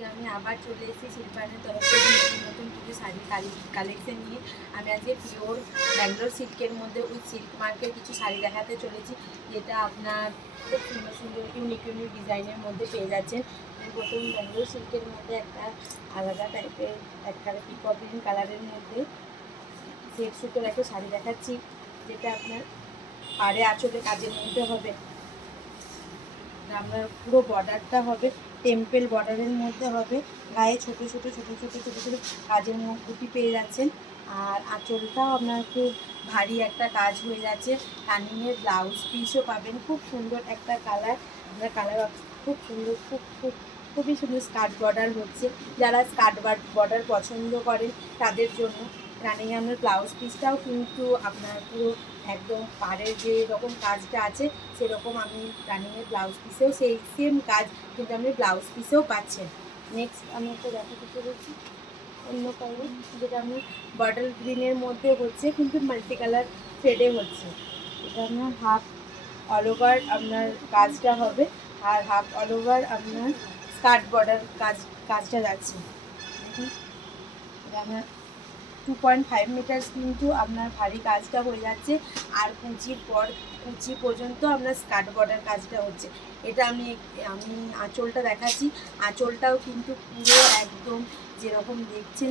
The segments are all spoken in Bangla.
আজকে আমি আবার চলে এসেছি শিল্পায়নের তরফ থেকে নতুন নতুন কিছু শাড়ি কালেকশন নিয়ে। আমি আজকে পিওর ব্যাঙ্গালোর সিল্কের মধ্যে ওই সিল্ক মার্কের কিছু শাড়ি দেখাতে চলেছি, যেটা আপনার খুব সুন্দর সুন্দর ইউনিক ইউনিক ডিজাইনের মধ্যে পেয়ে যাচ্ছেন। প্রথম ব্যাঙ্গালোর সিল্কের মধ্যে একটা আলাদা টাইপের একটা পিকক গ্রিন কালারের মধ্যে সেট সুতোর একটা শাড়ি দেখাচ্ছি, যেটা আপনার পাড়ে আঁচলে কাজের মধ্যে হবে। আপনার পুরো বর্ডারটা হবে টেম্পেল বর্ডারের মধ্যে হবে, গায়ে ছোট ছোট ছোট ছোট ছোট ছোট কাজের বুটি পেয়ে যাচ্ছেন। আর আঁচলটাও আপনার খুব ভারী একটা কাজ হয়ে যাচ্ছে। রানিংয়ের ব্লাউজ পিসও পাবেন, খুব সুন্দর একটা কালার। আপনার কালার খুব সুন্দর, খুবই সুন্দর স্কার্ট বর্ডার হচ্ছে। যারা স্কার্ট বর্ডার পছন্দ করেন তাদের জন্য রানিংয়ে আপনার ব্লাউজ পিসটাও কিন্তু আপনার পুরো একদম পাড়ের যে রকম কাজটা আছে সেরকম আমি রানিংয়ের ব্লাউজ পিসেও সেই সেম কাজ কিন্তু আপনি ব্লাউজ পিসেও পাচ্ছেন। নেক্সট আমি একটা দেখাতে চলেছি অন্য কালার, যেটা আমি বটল গ্রিনের মধ্যে হচ্ছে কিন্তু মাল্টি কালার শেডে হচ্ছে। এটা আপনার হাফ অল ওভার আপনার কাজটা হবে, আর হাফ অল ওভার আপনার স্কার্ট বর্ডার কাজটা যাচ্ছে। দেখুন এটা আপনার 2.5 মিটার কিন্তু আপনার ভারী কাজটা হয়ে যাচ্ছে। আর কুচি পর্যন্ত আপনার স্কার্ট বর্ডার কাজটা হচ্ছে। এটা আমি আঁচলটা দেখাচ্ছি। আঁচলটাও কিন্তু পুরো একদম যেরকম দেখছেন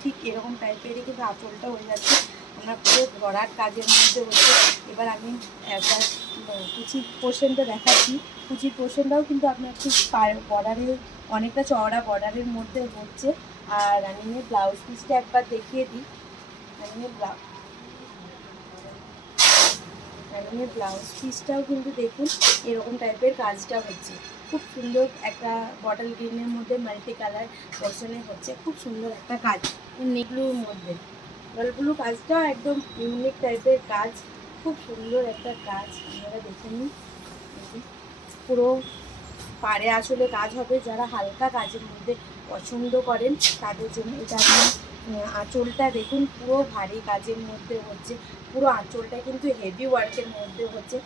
ঠিক এরকম টাইপেরই কিন্তু আঁচলটা হয়ে যাচ্ছে। আমরা পুরো ভরার কাজের মধ্যে হচ্ছে। এবার আমি একবার কুচির পোর্শনটা দেখাচ্ছি। কুচির পোর্শনটাও কিন্তু আপনার ঠিক বর্ডারের অনেকটা চওড়া বর্ডারের মধ্যে হচ্ছে। আর রানিংয়ের ব্লাউজ পিসটা একবার দেখিয়ে দিই। রানিংয়ের ব্লাউজ পিসটাও কিন্তু দেখুন এরকম টাইপের কাজটা হচ্ছে। খুব সুন্দর একটা বটল গ্রিনের মধ্যে মাল্টি কালার পোর্শনে হচ্ছে, খুব সুন্দর একটা কাজ ব্লুর মধ্যে। ব্লু কাজটাও একদম ইউনিক টাইপের কাজ, খুব সুন্দর একটা কাজ। আপনারা দেখে নিন, পুরো পাড়ে আঁচলে কাজ হবে। যারা হালকা কাজের মধ্যে পছন্দ করেন তাদের জন্য এটা। আপনি আঁচলটা দেখুন পুরো ভারী কাজের মধ্যে হচ্ছে, পুরো আঁচলটা কিন্তু হেভি ওয়ার্কের মধ্যে হচ্ছে।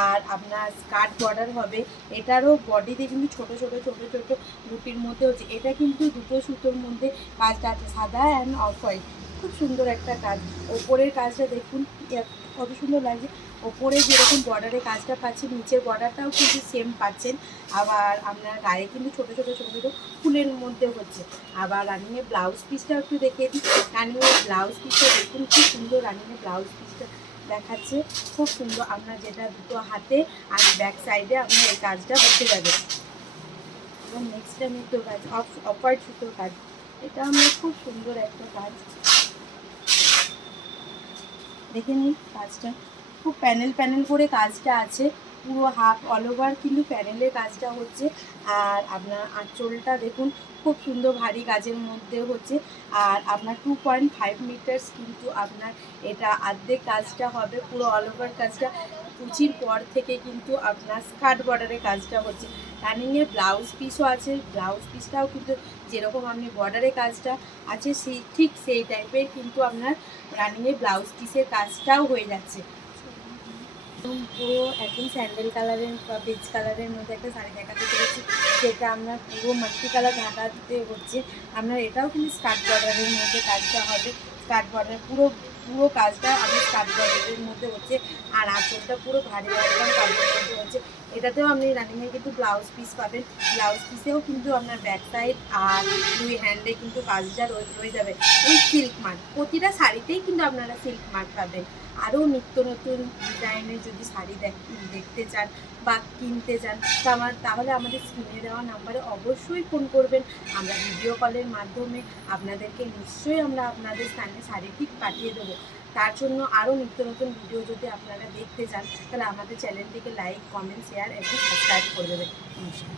আর আপনার স্কার্ট বর্ডার হবে, এটারও বডিতে কিন্তু ছোট ছোট ছোট ছোট বুটির মধ্যে হচ্ছে। এটা কিন্তু দুটো সুতোর মধ্যে কাজটা আছে, সাদা অ্যান্ড অফ হোয়াইট। খুব সুন্দর একটা কাজ। ওপরের কাজটা দেখুন কত সুন্দর লাগছে। ওপরে যেরকম বর্ডারের কাজটা পাচ্ছেন, নিচের বর্ডারটাও কিন্তু সেম পাচ্ছেন। আবার আপনার গায়ে কিন্তু ছোটো ছোটো ছোটো ছোটো ফুলের মধ্যে হচ্ছে। আবার রানিংয়ের ব্লাউজ পিসটাও একটু দেখিয়ে দিই। রানিংয়ের ব্লাউজ পিসটা দেখুন খুব সুন্দর। রানিংয়ের ব্লাউজ পিসটা দেখাচ্ছে খুব সুন্দর। আপনার যেটা দুটো হাতে আর ব্যাক সাইডে আপনার এই কাজটা বসে যাবে। এবং নেক্সট টাইম একটু কাজ অফার সুতোর কাজ, এটা আমার খুব সুন্দর একটা কাজ। দেখে নিন কাজটা, খুব প্যানেল প্যানেল করে কাজটা আছে। পুরো হাফ অল ওভার কিন্তু প্যানেলের কাজটা হচ্ছে। আর আপনার আঁচলটা দেখুন খুব সুন্দর ভারী কাজের মধ্যে হচ্ছে। আর আপনার 2.5 মিটার্স কিন্তু আপনার এটা অর্ধেক কাজটা হবে, পুরো অল ওভার কাজটা। কুচির পর থেকে কিন্তু আপনার স্কার্ট বর্ডারের কাজটা হচ্ছে। রানিংয়ের ব্লাউজ পিসও আছে, ব্লাউজ পিসটাও কিন্তু যেরকম আপনি বর্ডারের কাজটা আছে ঠিক সেই টাইপের কিন্তু আপনার রানিংয়ের ব্লাউজ পিসের কাজটাও হয়ে যাচ্ছে। পুরো একদম স্যান্ডেল কালারের বা বেজ কালারের মধ্যে একটা শাড়ি দেখাতে চলেছি, যেটা আমরা পুরো মাল্টি কালার ঢাকাতে হচ্ছে। আপনার এটাও কিন্তু স্কার্ট বর্ডারের মধ্যে কাজটা হবে। স্কার্ট বর্ডার পুরো পুরো কাজটা আপনার স্কার্ট বর্ডারের মধ্যে হচ্ছে। আর আঁচলটা পুরো ভারী ভারী কাজের মধ্যে হচ্ছে। এটাতেও আপনি রানিংয়ে কিন্তু ব্লাউজ পিস পাবেন। ব্লাউজ পিসেও কিন্তু আপনার ব্যাক সাইড আর দুই হ্যান্ডে কিন্তু কাজটা রয়ে যাবে ওই সিল্ক মার্ক। প্রতিটা শাড়িতেই কিন্তু আপনারা সিল্ক মার্ক পাবেন। আরও নিত্য নতুন ডিজাইনের যদি শাড়ি দেখতে চান বা কিনতে চান তাহলে আমাদের স্ক্রিনে দেওয়া নাম্বারে অবশ্যই ফোন করবেন। আমরা ভিডিও কলের মাধ্যমে আপনাদেরকে নিশ্চয়ই আমরা আপনাদের স্থানে শাড়িটি পাঠিয়ে দেবো। তার জন্য আরও নিত্য নতুন ভিডিও যদি আপনারা দেখতে চান তাহলে আমাদের চ্যানেলটিকে লাইক, কমেন্ট, শেয়ার এবং সাবস্ক্রাইব করে দেবেন। নমস্কার।